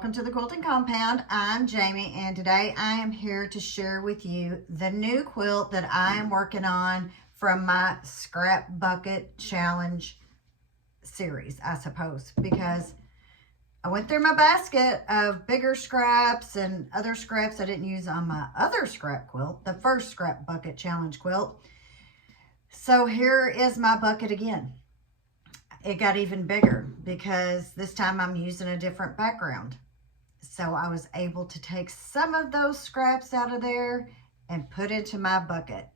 welcome to the Quilting Compound. I'm Jamie, and today I am here to share with you the new quilt that I am working on from my Scrap Bucket Challenge series, I suppose, because I went through my basket of bigger scraps and other scraps I didn't use on my other scrap quilt, the first Scrap Bucket Challenge quilt. So here is my bucket again. It got even bigger because this time I'm using a different background. So I was able to take some of those scraps out of there and put into my bucket.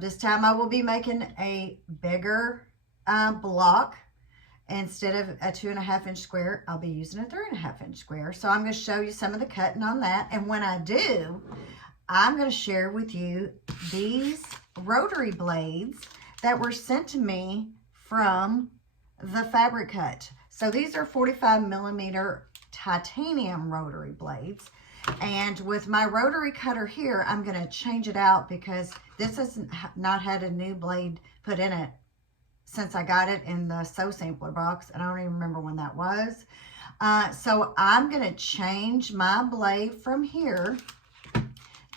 This time I will be making a bigger block. Instead of a 2.5 inch square, I'll be using a 3.5 inch square. So I'm going to show you some of the cutting on that. And when I do, I'm going to share with you these rotary blades that were sent to me from the Fabric Hut. So these are 45mm titanium rotary blades, and with my rotary cutter here I'm going to change it out because this has not had a new blade put in it since I got it in the sew sampler box, and I don't even remember when that was. So I'm going to change my blade from here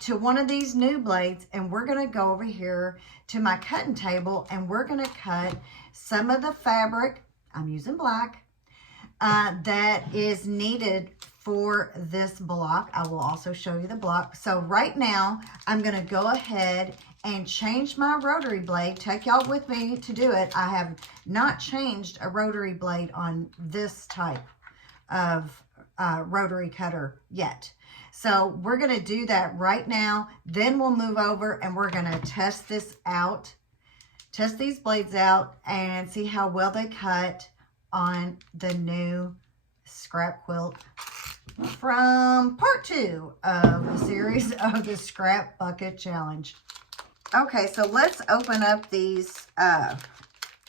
to one of these new blades, and we're going to go over here to my cutting table and we're going to cut some of the fabric, I'm using black, that is needed for this block. I will also show you the block. So right now I'm going to go ahead and change my rotary blade. Take y'all with me to do it. I have not changed a rotary blade on this type of rotary cutter yet. So we're going to do that right now. Then we'll move over and we're going to test this out. Test these blades out and see how well they cut on the new scrap quilt from part 2 of the series of the Scrap Bucket Challenge. Okay, so let's open up these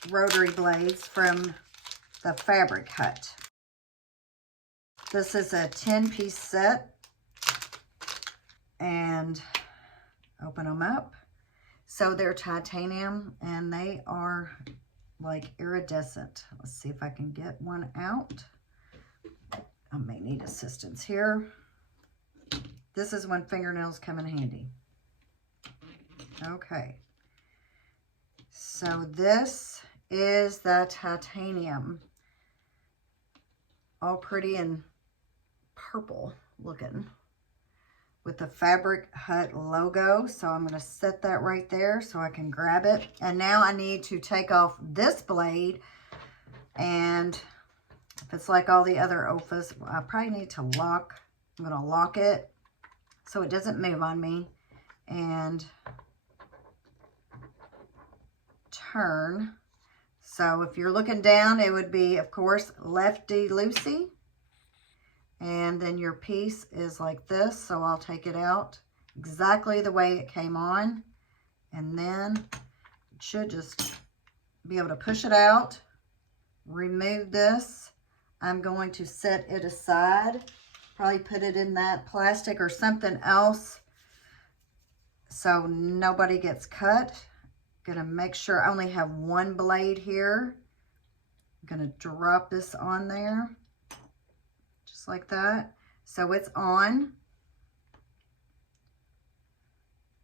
rotary blades from the Fabric Hut. This is a 10-piece set, and open them up. So they're titanium and they are like iridescent. Let's see if I can get one out. I may need assistance here. This is when fingernails come in handy. Okay. So this is the titanium. All pretty and purple looking, with the Fabric Hut logo. So I'm going to set that right there so I can grab it. And now I need to take off this blade, and if it's like all the other OFAs, I probably need to lock. I'm going to lock it so it doesn't move on me, and turn. So if you're looking down, it would be, of course, lefty-loosey. And then your piece is like this, so I'll take it out exactly the way it came on. And then it should just be able to push it out, remove this. I'm going to set it aside, probably put it in that plastic or something else so nobody gets cut. Gonna make sure I only have one blade here. I'm gonna drop this on there. Like that. So it's on.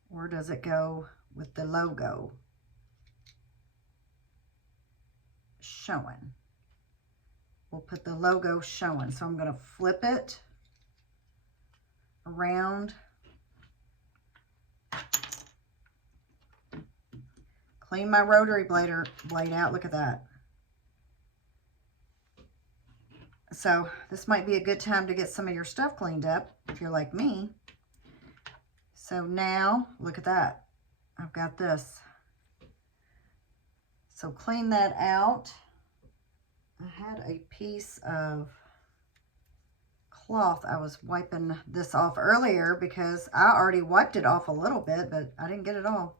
Where does it go with the logo showing? We'll put the logo showing. So I'm going to flip it around. Clean my rotary blade out. Look at that. So this might be a good time to get some of your stuff cleaned up if you're like me. So now, look at that. I've got this. So clean that out. I had a piece of cloth. I was wiping this off earlier because I already wiped it off a little bit, but I didn't get it all.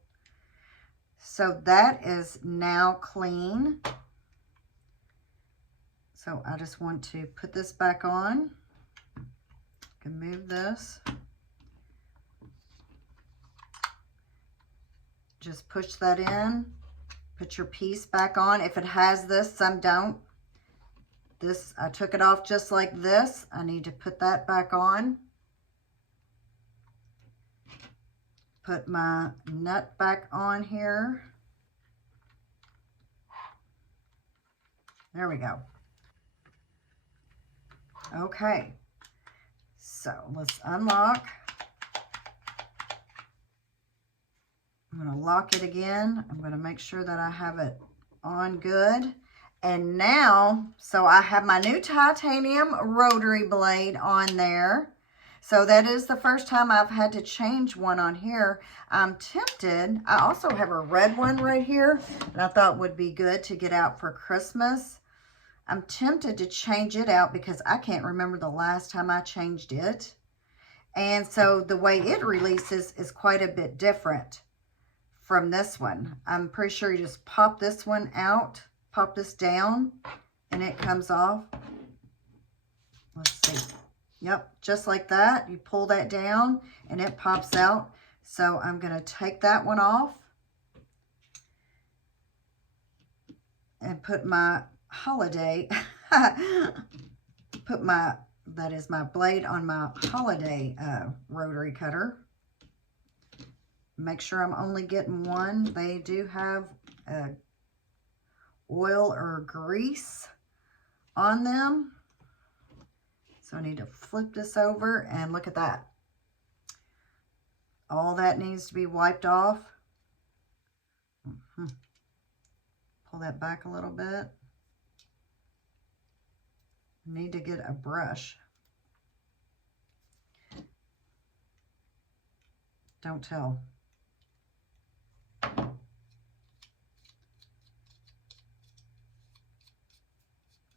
So that is now clean. So I just want to put this back on. I can move this. Just push that in. Put your piece back on. If it has this, some don't. This, I took it off just like this. I need to put that back on. Put my nut back on here. There we go. Okay, so let's unlock. I'm going to lock it again. I'm going to make sure that I have it on good. And now, so I have my new titanium rotary blade on there. So that is the first time I've had to change one on here. I'm tempted. I also have a red one right here that I thought would be good to get out for Christmas. I'm tempted to change it out because I can't remember the last time I changed it. And so the way it releases is quite a bit different from this one. I'm pretty sure you just pop this one out, pop this down, and it comes off. Let's see. Yep, just like that. You pull that down and it pops out. So I'm going to take that one off and put my holiday, that is my blade on my holiday rotary cutter. Make sure I'm only getting one. They do have oil or grease on them. So I need to flip this over and look at that. All that needs to be wiped off. Pull that back a little bit. Need to get a brush. Don't tell.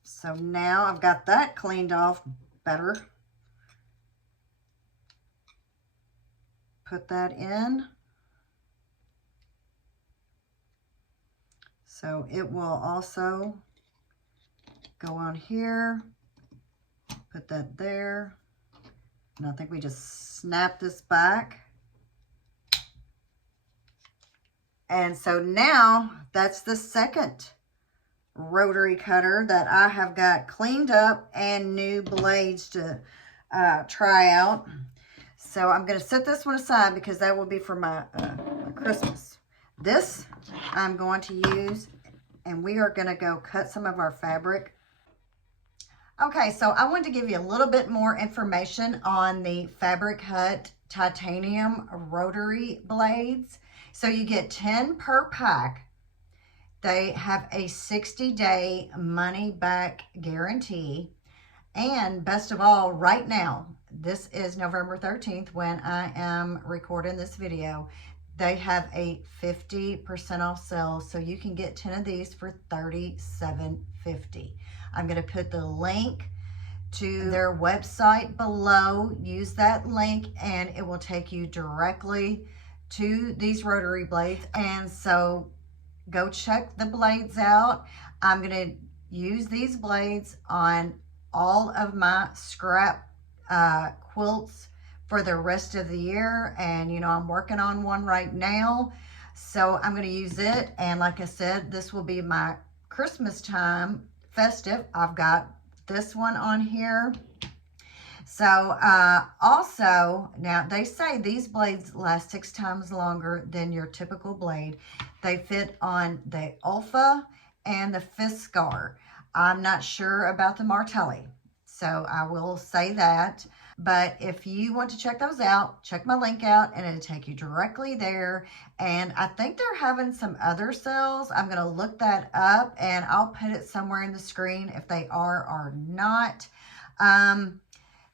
So now I've got that cleaned off better. Put that in. So it will also go on here. Put that there. And I think we just snap this back. And so now that's the second rotary cutter that I have got cleaned up and new blades to try out. So I'm going to set this one aside because that will be for my Christmas. This I'm going to use, and we are going to go cut some of our fabric. Okay, so I wanted to give you a little bit more information on the Fabric Hut titanium rotary blades. So you get 10 per pack. They have a 60-day money-back guarantee. And best of all, right now, this is November 13th when I am recording this video. They have a 50% off sale, so you can get 10 of these for $37.50. I'm going to put the link to their website below. Use that link and it will take you directly to these rotary blades. And so go check the blades out. I'm going to use these blades on all of my scrap quilts for the rest of the year. And you know, I'm working on one right now, so I'm going to use it. And like I said, this will be my Christmas time festive. I've got this one on here. So also, now they say these blades last 6 times longer than your typical blade. They fit on the Ulfa and the Fiskar. I'm not sure about the Martelli, so I will say that. But if you want to check those out, check my link out and it'll take you directly there. And I think they're having some other sales. I'm going to look that up and I'll put it somewhere in the screen if they are or not.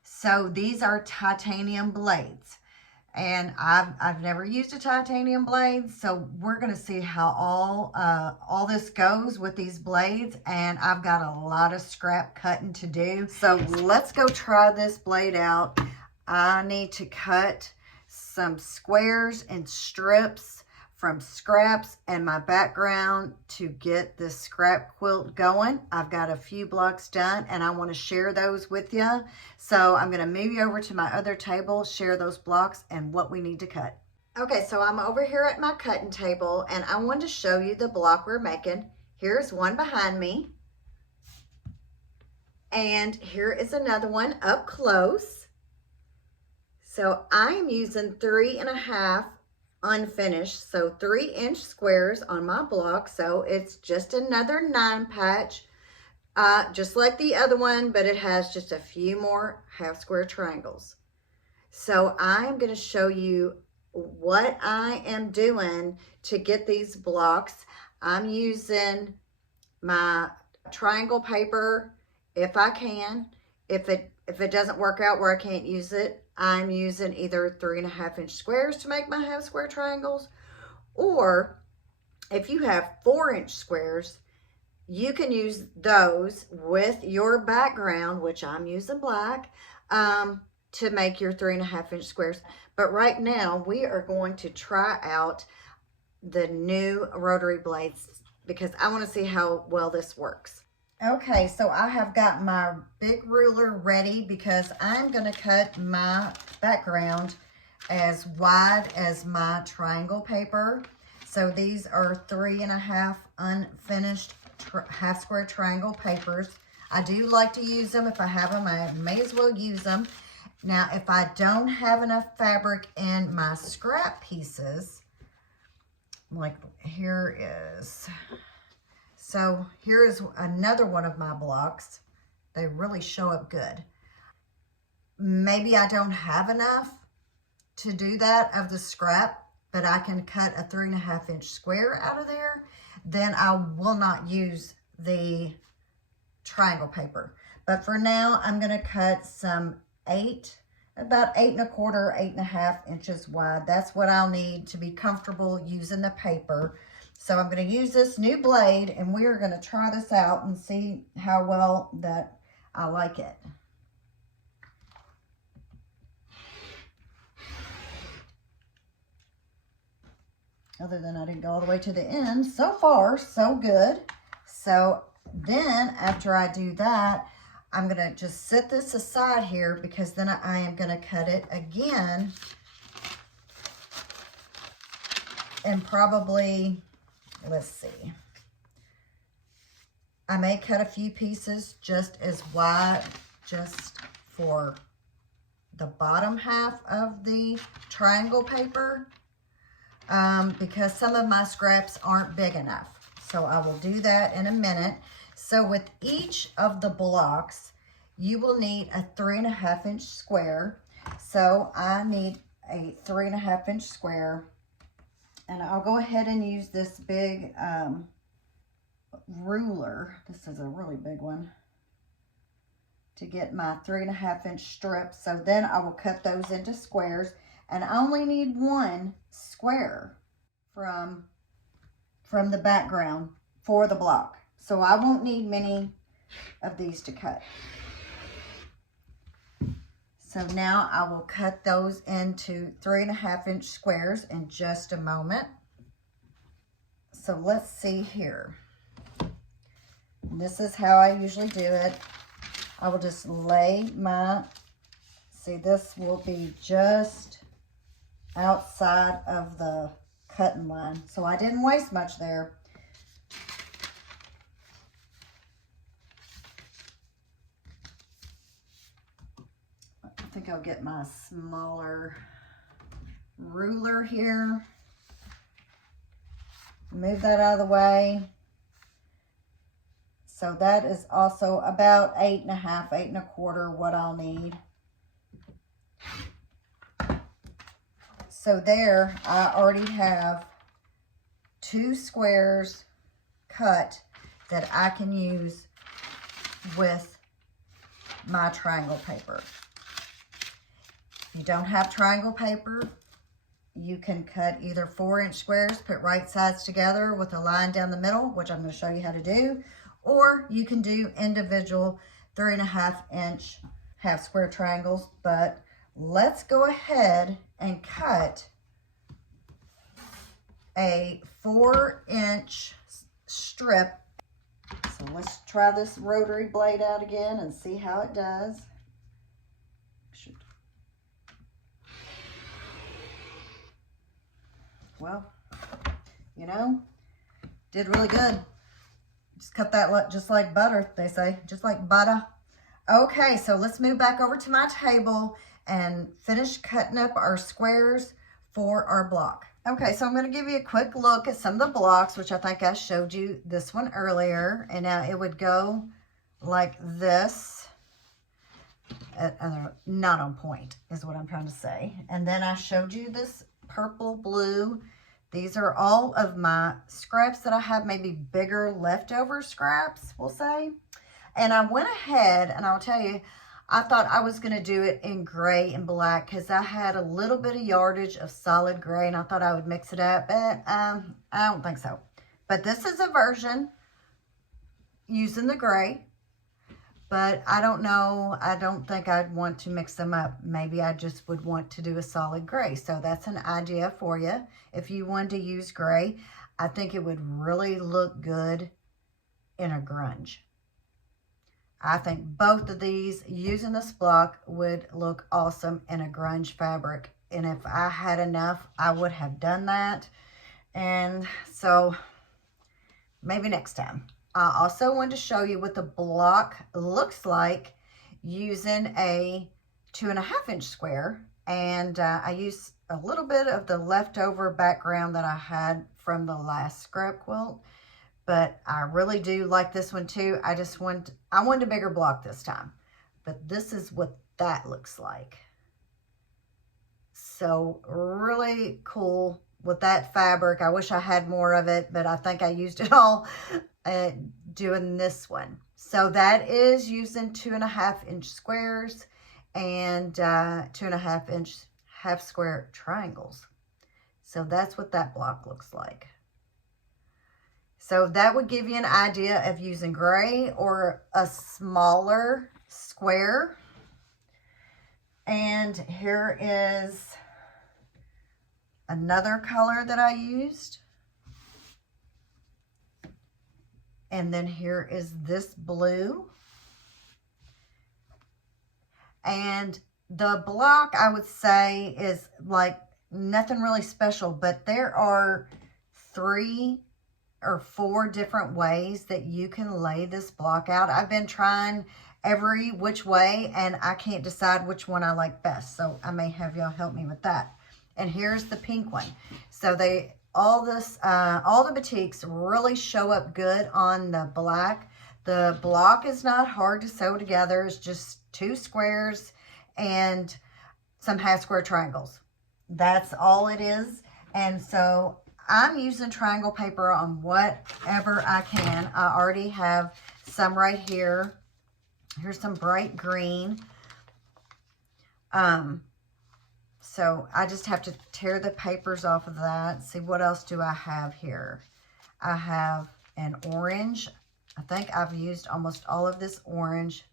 So these are titanium blades. And I've never used a titanium blade, so we're going to see how all this goes with these blades. And I've got a lot of scrap cutting to do. So let's go try this blade out. I need to cut some squares and strips from scraps and my background to get this scrap quilt going. I've got a few blocks done and I want to share those with you. So I'm going to move you over to my other table, share those blocks and what we need to cut. Okay, so I'm over here at my cutting table and I wanted to show you the block we're making. Here's one behind me. And here is another one up close. So I am using 3.5 unfinished, so 3-inch squares on my block. So it's just another 9 patch, just like the other one, but it has just a few more half square triangles. So I'm going to show you what I am doing to get these blocks. I'm using my triangle paper if I can. If it doesn't work out where I can't use it, I'm using either 3.5-inch squares to make my half square triangles, or if you have 4-inch squares, you can use those with your background, which I'm using black, to make your 3.5-inch squares. But right now we are going to try out the new rotary blades because I want to see how well this works. Okay, so I have got my big ruler ready because I'm going to cut my background as wide as my triangle paper. So these are 3.5 unfinished half square triangle papers. I do like to use them. If I have them, I may as well use them. Now, if I don't have enough fabric in my scrap pieces, like here is... So here is another one of my blocks. They really show up good. Maybe I don't have enough to do that of the scrap, but I can cut a 3.5-inch square out of there. Then I will not use the triangle paper. But for now, I'm going to cut some about 8.25, 8.5 inches wide. That's what I'll need to be comfortable using the paper. So I'm going to use this new blade, and we are going to try this out and see how well that I like it. Other than I didn't go all the way to the end. So far, so good. So then after I do that, I'm going to just set this aside here because then I am going to cut it again. And probably... let's see. I may cut a few pieces just as wide, just for the bottom half of the triangle paper, because some of my scraps aren't big enough. So I will do that in a minute. So with each of the blocks, you will need a 3.5-inch square. So I need a 3.5-inch square. And I'll go ahead and use this big ruler. This is a really big one to get my 3.5-inch strips. So then I will cut those into squares, and I only need one square from the background for the block. So I won't need many of these to cut. So now I will cut those into 3.5-inch squares in just a moment. So let's see here. This is how I usually do it. I will just lay my, see, this will be just outside of the cutting line. So I didn't waste much there. I think I'll get my smaller ruler here. Move that out of the way. So that is also about 8.5, 8.25 what I'll need. So there, I already have 2 squares cut that I can use with my triangle paper. If you don't have triangle paper, you can cut either 4-inch squares, put right sides together with a line down the middle, which I'm going to show you how to do, or you can do individual 3.5-inch half square triangles. But let's go ahead and cut a 4-inch strip. So let's try this rotary blade out again and see how it does. Well, you know, did really good. Just cut that just like butter, they say, just like butter. Okay, so let's move back over to my table and finish cutting up our squares for our block. Okay, so I'm going to give you a quick look at some of the blocks, which I think I showed you this one earlier. And now it would go like this. Not on point is what I'm trying to say. And then I showed you this purple, blue. These are all of my scraps that I have, maybe bigger leftover scraps, we'll say. And I went ahead, and I'll tell you, I thought I was going to do it in gray and black because I had a little bit of yardage of solid gray, and I thought I would mix it up, but I don't think so. But this is a version using the gray, but I don't know. I don't think I'd want to mix them up. Maybe I just would want to do a solid gray. So that's an idea for you. If you wanted to use gray, I think it would really look good in a grunge. I think both of these using this block would look awesome in a grunge fabric. And if I had enough, I would have done that. And so maybe next time. I also wanted to show you what the block looks like using a 2.5 inch square. And I used a little bit of the leftover background that I had from the last scrap quilt. But I really do like this one too. I wanted a bigger block this time. But this is what that looks like. So really cool with that fabric. I wish I had more of it, but I think I used it all doing this one. So that is using 2.5 inch squares and 2.5 inch half square triangles. So that's what that block looks like. So that would give you an idea of using gray or a smaller square. And here is another color that I used. And then here is this blue. And the block, I would say, is like nothing really special, but there are 3 or 4 different ways that you can lay this block out. I've been trying every which way, and I can't decide which one I like best. So I may have y'all help me with that. And here's the pink one. So all the boutiques really show up good on the black. The block is not hard to sew together. It's just 2 squares and some half square triangles. That's all it is. And so I'm using triangle paper on whatever I can. I already have some right here. Here's some bright green. So I just have to tear the papers off of that. See, what else do I have here? I have an orange. I think I've used almost all of this orange.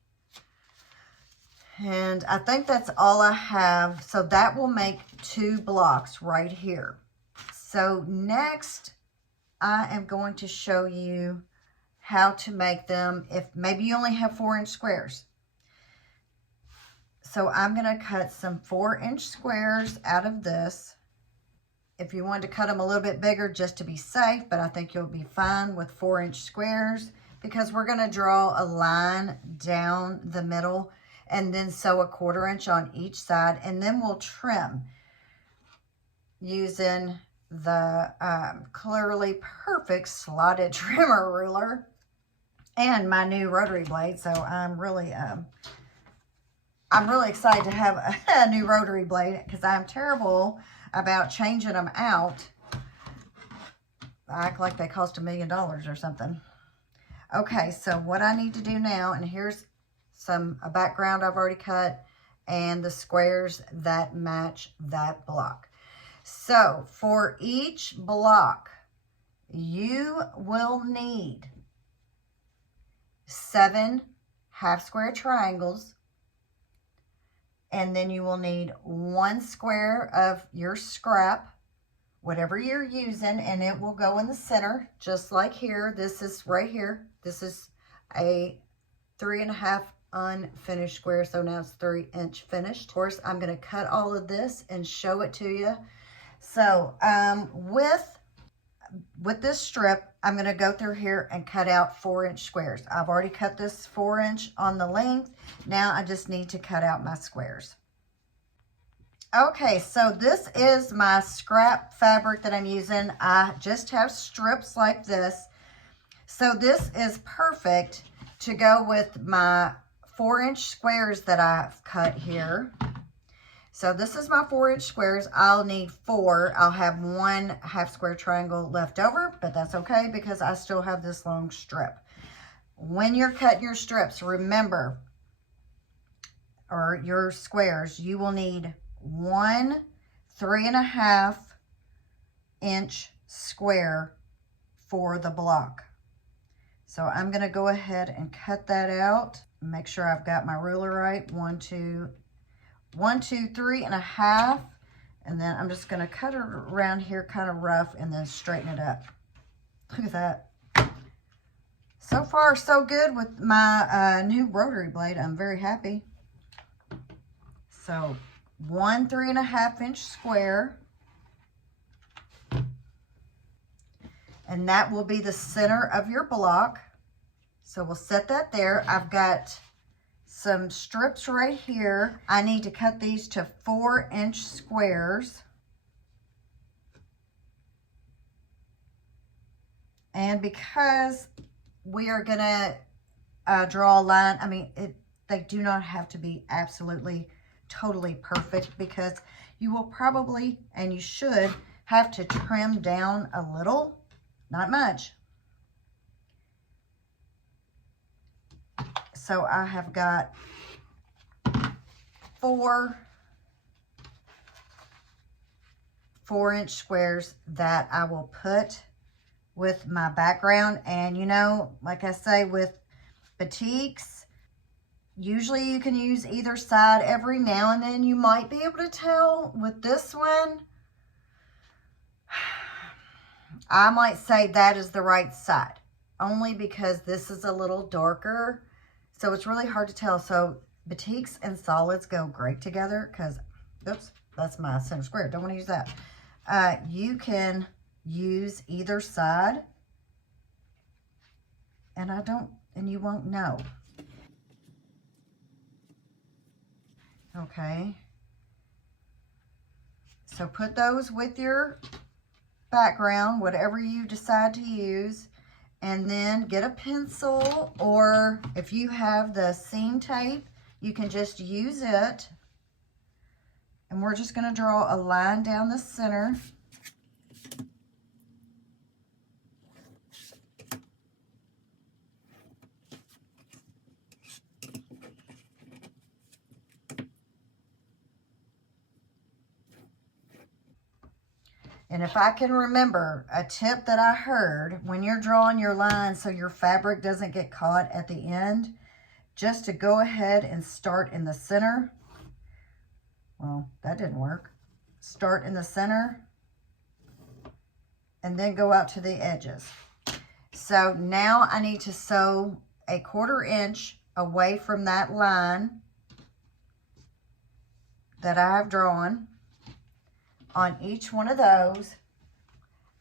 And I think that's all I have. So that will make 2 blocks right here. So next, I am going to show you how to make them if maybe you only have 4 inch squares. So I'm going to cut some 4 inch squares out of this. If you wanted to cut them a little bit bigger just to be safe, but I think you'll be fine with 4 inch squares because we're going to draw a line down the middle and then sew a 1/4 inch on each side, and then we'll trim using the clearly perfect slotted trimmer ruler and my new rotary blade. So I'm really excited to have a new rotary blade because I'm terrible about changing them out. I act like they cost $1 million or something. Okay, so what I need to do now, and here's a background I've already cut and the squares that match that block. So for each block, you will need 7 half square triangles, and then you will need 1 square of your scrap, whatever you're using, and it will go in the center, just like here. This is right here. This is a 3.5 unfinished square, so now it's 3 inch finished. Of course, I'm going to cut all of this and show it to you. So with with this strip, I'm going to go through here and cut out 4-inch squares. I've already cut this 4-inch on the length. Now I just need to cut out my squares. Okay, so this is my scrap fabric that I'm using. I just have strips like this. So this is perfect to go with my 4-inch squares that I've cut here. So this is my 4-inch squares. I'll need 4. I'll have 1 half square triangle left over, but that's okay because I still have this long strip. When you're cutting your strips, remember, or your squares, you will need 1 3.5 inch square for the block. So I'm going to go ahead and cut that out. Make sure I've got my ruler right. 1, 2, 3.5. And then I'm just going to cut it around here kind of rough and then straighten it up. Look at that. So far, so good with my new rotary blade. I'm very happy. So 1 3.5 inch square. And that will be the center of your block. So we'll set that there. I've got some strips right here. I need to cut these to 4-inch squares. And because we are gonna draw a line, I mean, they do not have to be absolutely totally perfect because you will probably, and you should, have to trim down a little. Not much. So I have got 4 4-inch squares that I will put with my background. And you know, like I say, with batiks, usually you can use either side. Every now and then you might be able to tell. With this one, I might say that is the right side, only because this is a little darker, so it's really hard to tell. So batiks and solids go great together because, oops, that's my center square. Don't want to use that. You can use either side, and you won't know. Okay. So put those with your background, whatever you decide to use, and then get a pencil, or if you have the seam tape, you can just use it. And we're just going to draw a line down the center. And if I can remember, a tip that I heard when you're drawing your line so your fabric doesn't get caught at the end, just to go ahead and start in the center. Well, that didn't work. Start in the center and then go out to the edges. So now I need to sew a 1/4 inch away from that line that I have drawn on each one of those,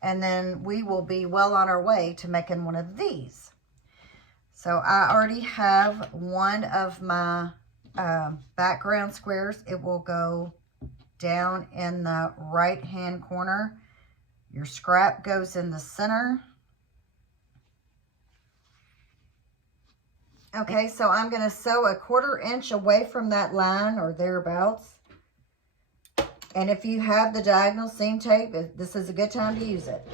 and then we will be well on our way to making one of these. So I already have one of my background squares. It will go down in the right hand corner. Your scrap goes in the center. Okay, so I'm going to sew a 1/4 inch away from that line or thereabouts. And if you have the diagonal seam tape, this is a good time to use it.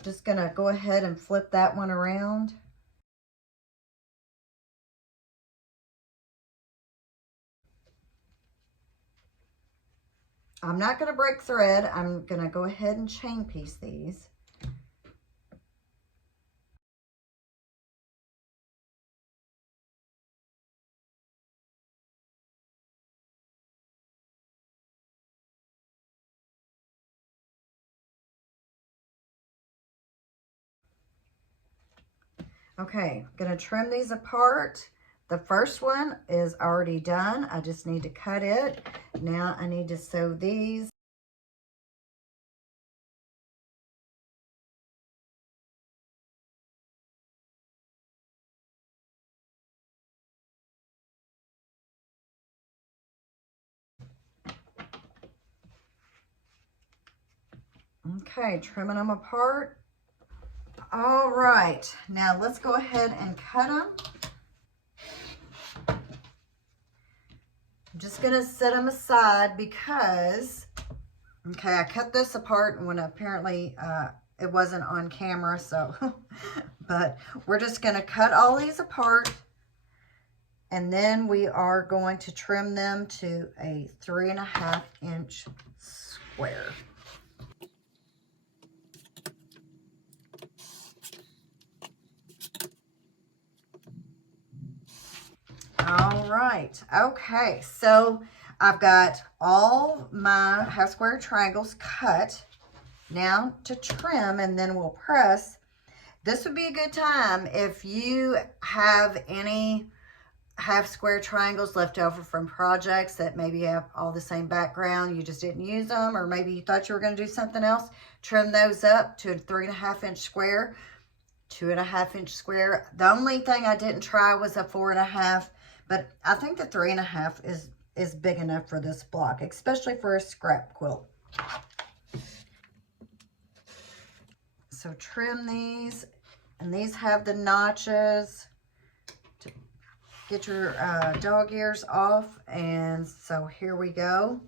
Just going to go ahead and flip that one around. I'm not going to break thread. I'm going to go ahead and chain piece these. Okay, I'm going to trim these apart. The first one is already done. I just need to cut it. Now I need to sew these. Okay, trimming them apart. All right, now let's go ahead and cut them. I'm just gonna set them aside because, okay, I cut this apart when apparently it wasn't on camera, so, but we're just gonna cut all these apart, and then we are going to trim them to a 3.5 inch square. All right, okay, so I've got all my half square triangles cut. Now to trim, and then we'll press. This would be a good time if you have any half square triangles left over from projects that maybe have all the same background, you just didn't use them, or maybe you thought you were going to do something else. Trim those up to a 3.5 inch square, 2.5 inch square. The only thing I didn't try was a 4.5, but I think the 3.5 is big enough for this block, especially for a scrap quilt. So trim these, and these have the notches to get your dog ears off. And so here we go.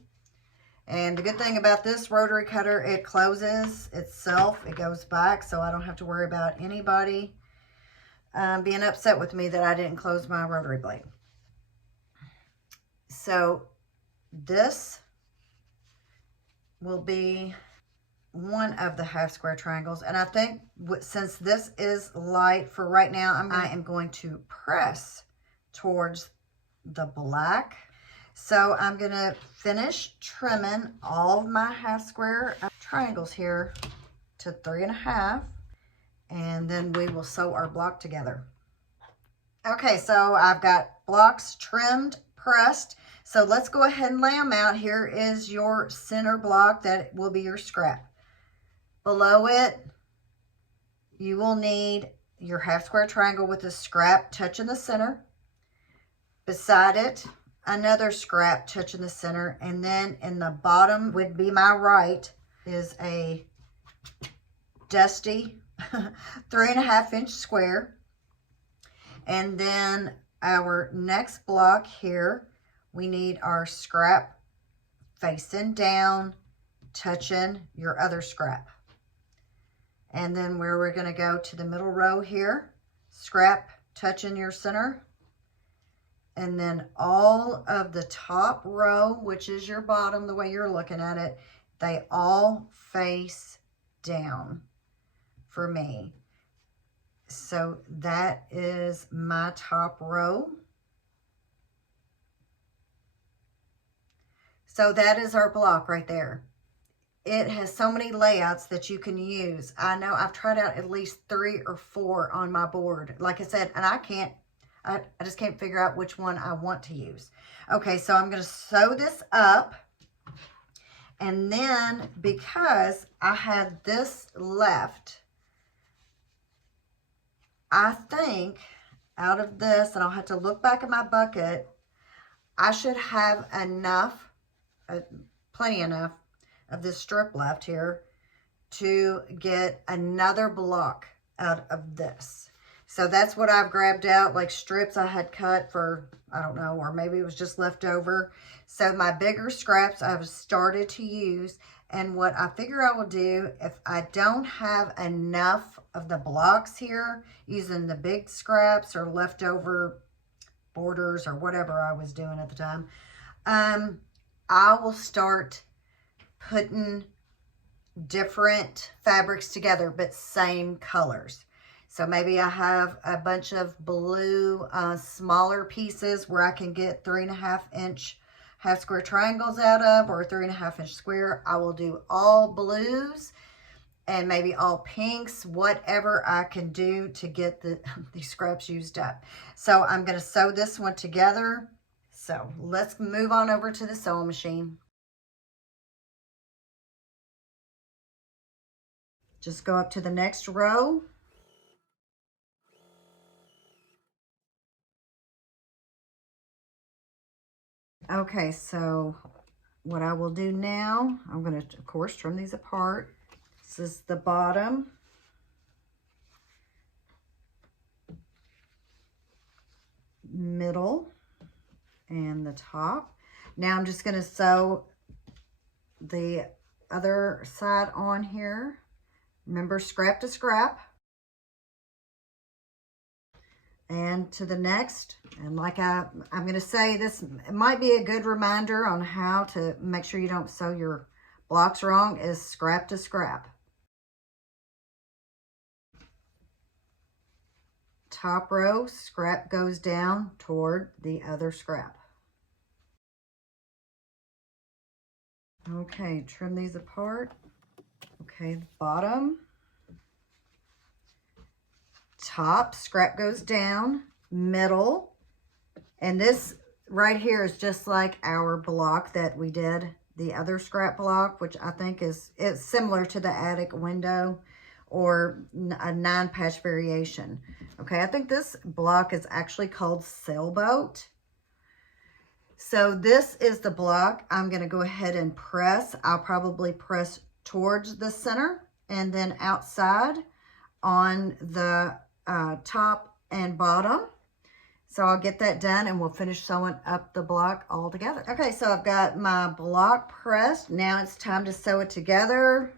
And the good thing about this rotary cutter, it closes itself. It goes back, so I don't have to worry about anybody being upset with me that I didn't close my rotary blade. So this will be one of the half square triangles, and I think since this is light for right now, I am going to press towards the black. So I'm gonna finish trimming all of my half square triangles here to 3.5, and then we will sew our block together. Okay, so I've got blocks trimmed, pressed. So let's go ahead and lay them out. Here is your center block that will be your scrap. Below it, you will need your half square triangle with a scrap touching the center. Beside it, another scrap touching the center. And then in the bottom would be my right is a dusty 3.5 inch square. And then our next block here, we need our scrap facing down, touching your other scrap. And then where we're going to go to the middle row here, scrap touching your center. And then all of the top row, which is your bottom, the way you're looking at it, they all face down for me. So that is my top row. So that is our block right there. It has so many layouts that you can use. I know I've tried out at least 3 or 4 on my board. Like I said, and I just can't figure out which one I want to use. Okay, so I'm going to sew this up. And then because I had this left, I think out of this, and I'll have to look back at my bucket, I should have enough, plenty enough of this strip left here to get another block out of this. So that's what I've grabbed out, like strips I had cut for, I don't know, or maybe it was just left over. So my bigger scraps I've started to use, and what I figure I will do, if I don't have enough of the blocks here, using the big scraps or leftover borders or whatever I was doing at the time, I will start putting different fabrics together, but same colors. So maybe I have a bunch of blue, smaller pieces where I can get 3.5 inch half square triangles out of, or a 3.5 inch square. I will do all blues and maybe all pinks, whatever I can do to get these scraps used up. So I'm going to sew this one together. So let's move on over to the sewing machine. Just go up to the next row. Okay, so what I will do now, I'm going to, of course, trim these apart. This is the bottom. Middle and the top. Now I'm just going to sew the other side on here. Remember, scrap to scrap. And to the next. And like I'm going to say, this might be a good reminder on how to make sure you don't sew your blocks wrong, is scrap to scrap. Top row, scrap goes down toward the other scrap. Okay, trim these apart. Okay, bottom. Top, scrap goes down. Middle. And this right here is just like our block that we did, the other scrap block, which I think it's similar to the attic window or a 9-patch variation. Okay, I think this block is actually called Sailboat. So this is the block I'm going to go ahead and press. I'll probably press towards the center and then outside on the top and bottom. So I'll get that done and we'll finish sewing up the block all together. Okay, so I've got my block pressed. Now it's time to sew it together.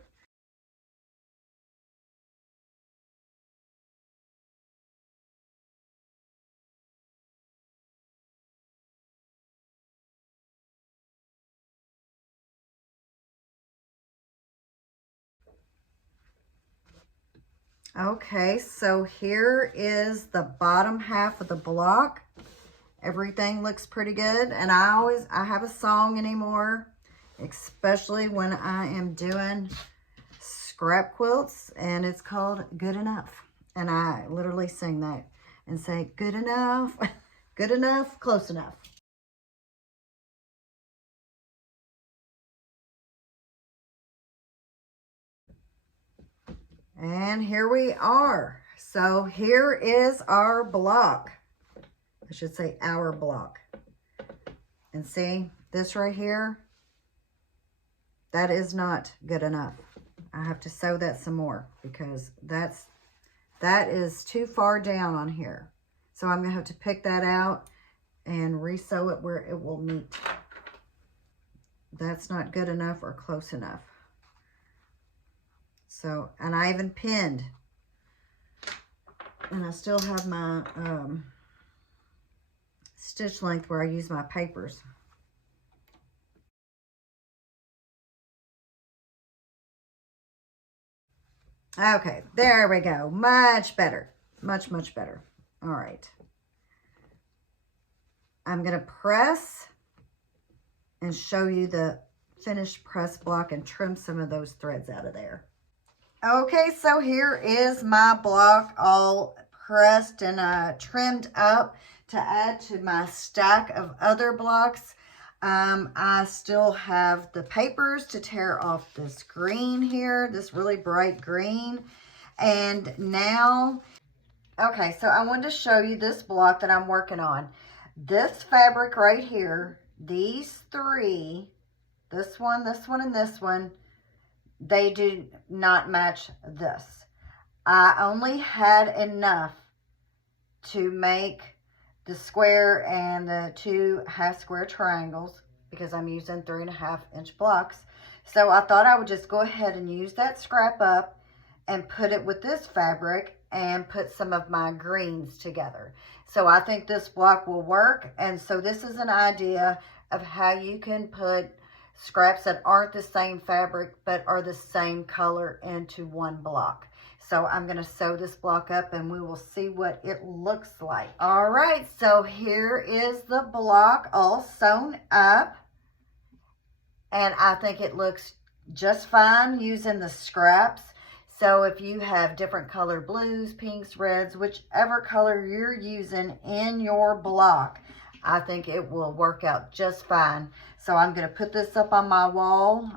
Okay, so here is the bottom half of the block. Everything looks pretty good. And I have a song anymore, especially when I am doing scrap quilts, and it's called Good Enough. And I literally sing that and say, good enough, good enough, close enough. And here we are. So here is our block. I should say our block. And see, this right here, that is not good enough. I have to sew that some more because that is too far down on here. So I'm going to have to pick that out and re-sew it where it will meet. That's not good enough or close enough. So, and I even pinned. And I still have my stitch length where I use my papers. Okay, there we go. Much better. Much, much better. All right. I'm going to press and show you the finished press block and trim some of those threads out of there. Okay, so here is my block all pressed and trimmed up to add to my stack of other blocks. I still have the papers to tear off this green here, this really bright green. And now, okay, so I wanted to show you this block that I'm working on. This fabric right here, these three, this one, and this one, they do not match this. I only had enough to make the square and the 2 half square triangles because I'm using 3.5-inch blocks. So I thought I would just go ahead and use that scrap up and put it with this fabric and put some of my greens together. So I think this block will work. And so this is an idea of how you can put scraps that aren't the same fabric but are the same color into one block. So I'm going to sew this block up and we will see what it looks like. All right, so here is the block all sewn up. And I think it looks just fine using the scraps. So if you have different color blues, pinks, reds, whichever color you're using in your block, I think it will work out just fine. So I'm going to put this up on my wall.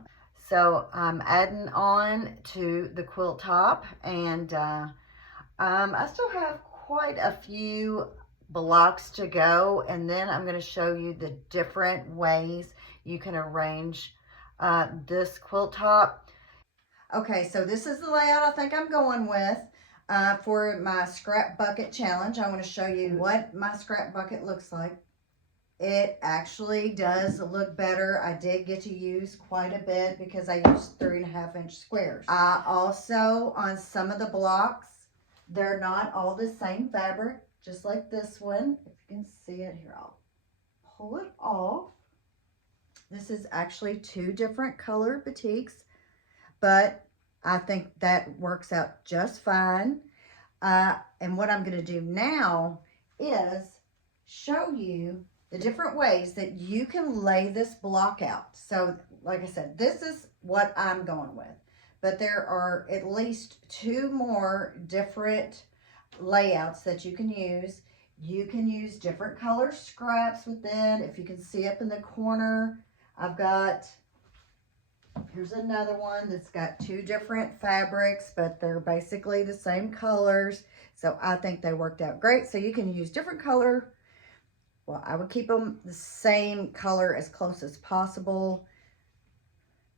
So I'm adding on to the quilt top, and I still have quite a few blocks to go, and then I'm going to show you the different ways you can arrange this quilt top. Okay, so this is the layout I think I'm going with for my scrap bucket challenge. I want to show you what my scrap bucket looks like. It actually does look better. I did get to use quite a bit because I used 3.5-inch squares. I also, on some of the blocks, they're not all the same fabric, just like this one. If you can see it here, I'll pull it off. This is actually 2 different color batiks, but I think that works out just fine. And what I'm going to do now is show you the different ways that you can lay this block out. So, like I said, this is what I'm going with. But there are at least 2 more different layouts that you can use. You can use different color scraps with it. If you can see up in the corner, I've got, here's another one that's got 2 different fabrics, but they're basically the same colors. So I think they worked out great. So you can use different color. Well, I would keep them the same color as close as possible.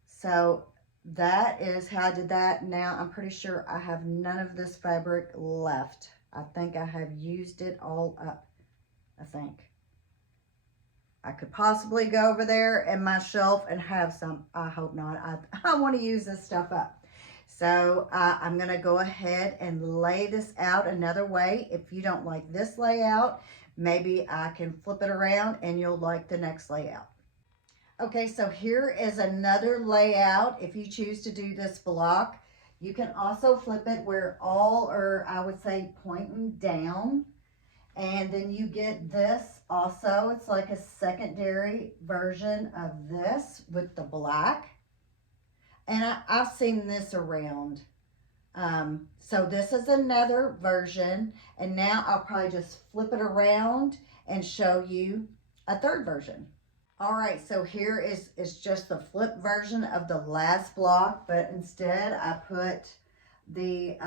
So that is how I did that. Now I'm pretty sure I have none of this fabric left. I think I have used it all up, I think. I could possibly go over there in my shelf and have some. I hope not. I want to use this stuff up. So I'm going to go ahead and lay this out another way. If you don't like this layout, maybe I can flip it around and you'll like the next layout. Okay, so here is another layout. If you choose to do this block, you can also flip it where all are, I would say, pointing down. And then you get this also. It's like a secondary version of this with the black. And I've seen this around. So this is another version. And now I'll probably just flip it around and show you a third version. All right, so here is just the flip version of the last block. But instead I put the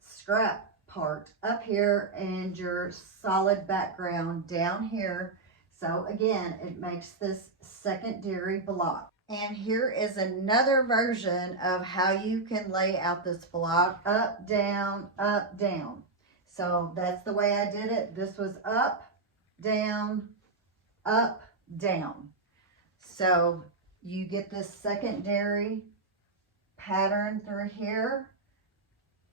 scrap part up here and your solid background down here. So again, it makes this secondary block. And here is another version of how you can lay out this block: up, down, up, down. So that's the way I did it. This was up, down, up, down. So you get this secondary pattern through here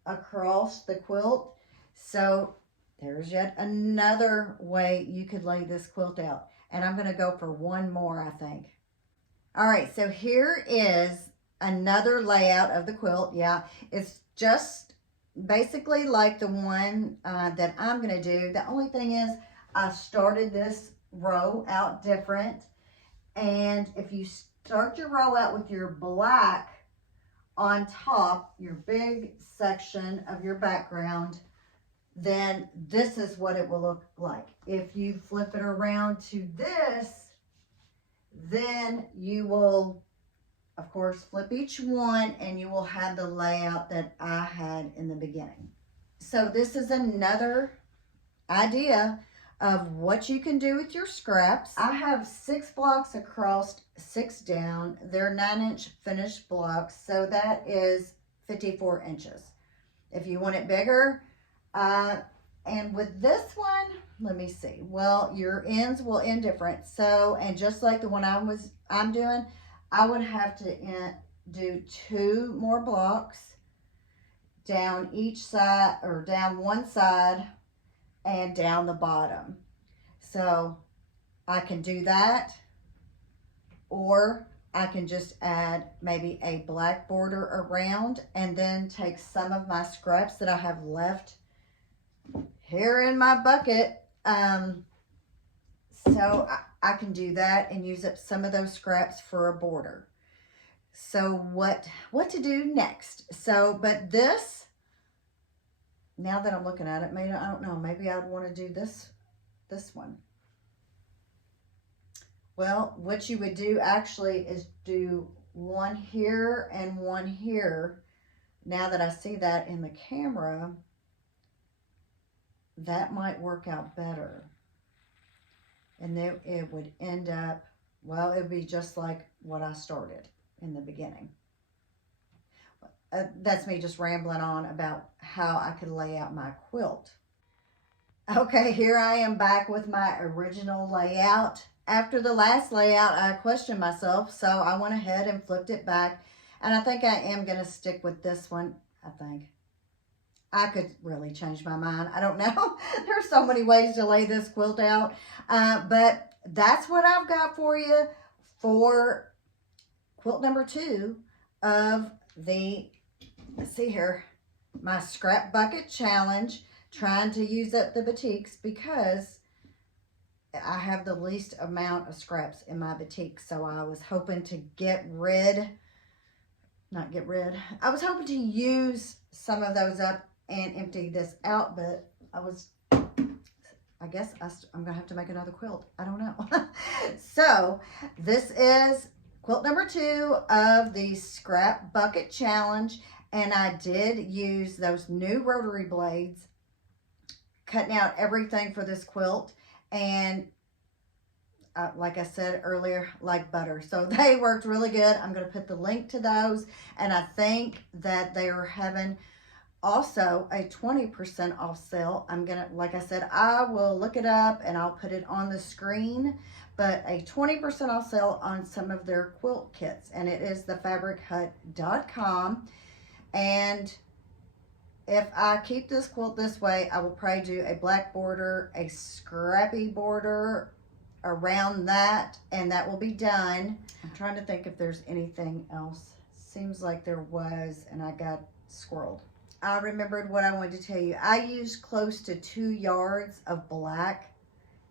across the quilt. So there's yet another way you could lay this quilt out. And I'm going to go for one more, I think. All right, so here is another layout of the quilt. Yeah, it's just basically like the one that I'm going to do. The only thing is I started this row out different. And if you start your row out with your black on top, your big section of your background, then this is what it will look like. If you flip it around to this, then you will, of course, flip each one and you will have the layout that I had in the beginning. So this is another idea of what you can do with your scraps. I have 6 blocks across, 6 down. They're 9-inch finished blocks, so that is 54 inches. If you want it bigger, and with this one, let me see. Well, your ends will end different. So, and just like the one I'm doing, I would have to do 2 more blocks down each side, or down one side and down the bottom. So I can do that, or I can just add maybe a black border around and then take some of my scraps that I have left here in my bucket. So I can do that and use up some of those scraps for a border. So what to do next? So, but this, now that I'm looking at it, maybe, I don't know, maybe I'd want to do this one. Well, what you would do actually is do one here and one here. Now that I see that in the camera, that might work out better. And then it would end up, well, it would be just like what I started in the beginning. that's me just rambling on about how I could lay out my quilt. Okay, here I am back with my original layout. After the last layout, I questioned myself, so I went ahead and flipped it back. And I think I am going to stick with this one. I think I could really change my mind. I don't know. There's so many ways to lay this quilt out. But that's what I've got for you for quilt number 2 of the, let's see here, my scrap bucket challenge. Trying to use up the batiks because I have the least amount of scraps in my batik. So I was hoping to I was hoping to use some of those up and empty this out, but I guess I'm going to have to make another quilt. I don't know. So this is quilt number 2 of the scrap bucket challenge. And I did use those new rotary blades, cutting out everything for this quilt, and like I said earlier, like butter. So they worked really good. I'm going to put the link to those, and I think that they are having also a 20% off sale. I'm going to, like I said, I will look it up and I'll put it on the screen, but a 20% off sale on some of their quilt kits, and it is thefabrichut.com. And if I keep this quilt this way, I will probably do a black border, a scrappy border around that, and that will be done. I'm trying to think if there's anything else. Seems like there was, and I got squirreled. I remembered what I wanted to tell you. I used close to 2 yards of black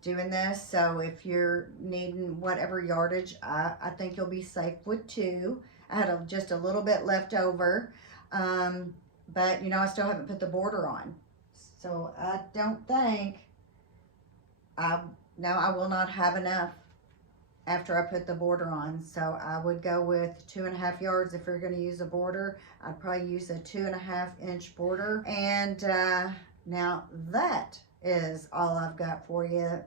doing this, so if you're needing whatever yardage, I think you'll be safe with 2. I had just a little bit left over. But, you know, I still haven't put the border on. So I don't think, I will not have enough after I put the border on. So I would go with 2.5 yards. If you're going to use a border, I'd probably use a 2.5-inch border. And now that is all I've got for you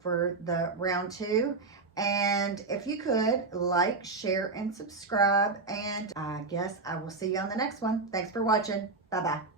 for the round 2. And if you could like, share, and subscribe, and I guess I will see you on the next one. Thanks for watching. Bye-bye.